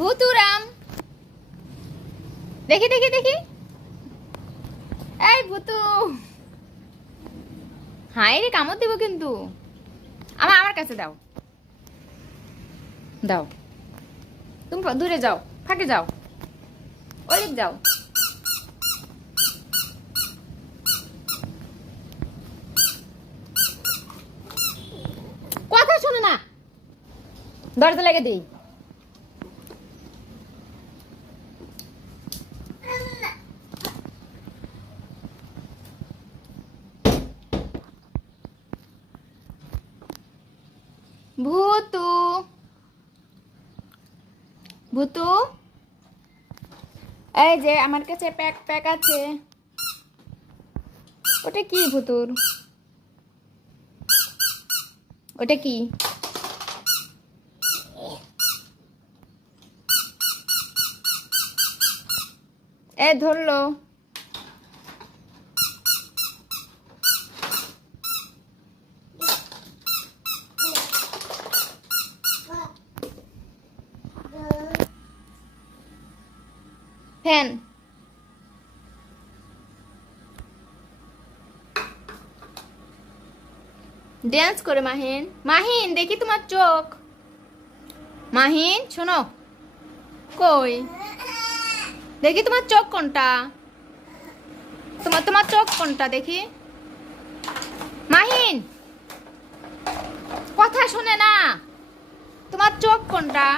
ভুতুরাম, দেখি দেখি দেখি, এই ভুতু, হাই রে কামড় দিব কিন্তু। আমার কাছে দাও, দাও, তুমি দূরে যাও, ফাঁকে যাও, ওইদিক যাও। কথা শোনো না, দরজা লেগে দিই। ভূতু, ভূতু, এই যে আমার কাছে প্যাক প্যাক আছে, ওটা কি ভূতুর? ওটা কি? এ ধরলো। ফ্যান। ড্যান্স করে মাহিন, মাহিন দেখি তোমার চোখ। মাহিন শোনো, কই দেখি তোমার চোখ কোনটা, তোমার তোমার চোখ কোনটা দেখি। মাহিন কথা শুনে না, তোমার চোখ কোনটা?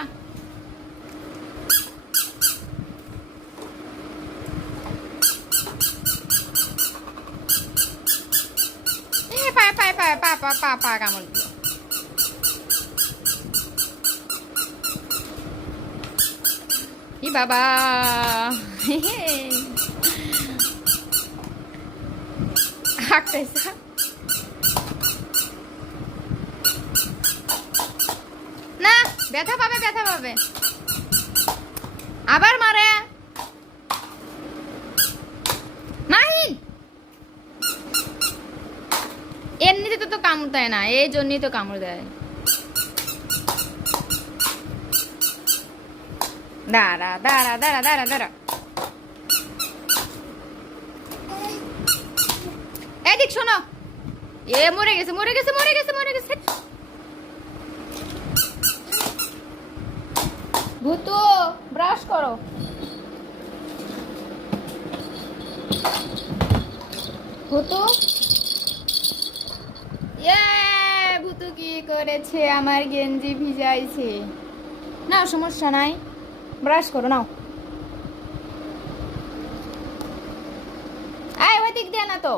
পা কামড় দিল। ই বাবা, হাঁকতেছে না, ব্যথা পাবে, ব্যথা পাবে, আবার মারে। মাহিন এমনিতে তো কামড় দেয় না, এই জন্যই তো কামড় দেয়। দাঁড়া দাঁড়া দাঁড়া দাঁড়া দাঁড়া, এদিক শোনো। এ মরে গেছে মরে গেছে মরে গেছে মরে গেছে। ভূতু ব্রাশ করো। ভূতু, ভূতু কি করেছে, আমার গেঞ্জি ভিজাইছে। নাও সমস্যা নাই, ব্রাশ করো নাও। আয় ওই দিক দিয়ে না তো।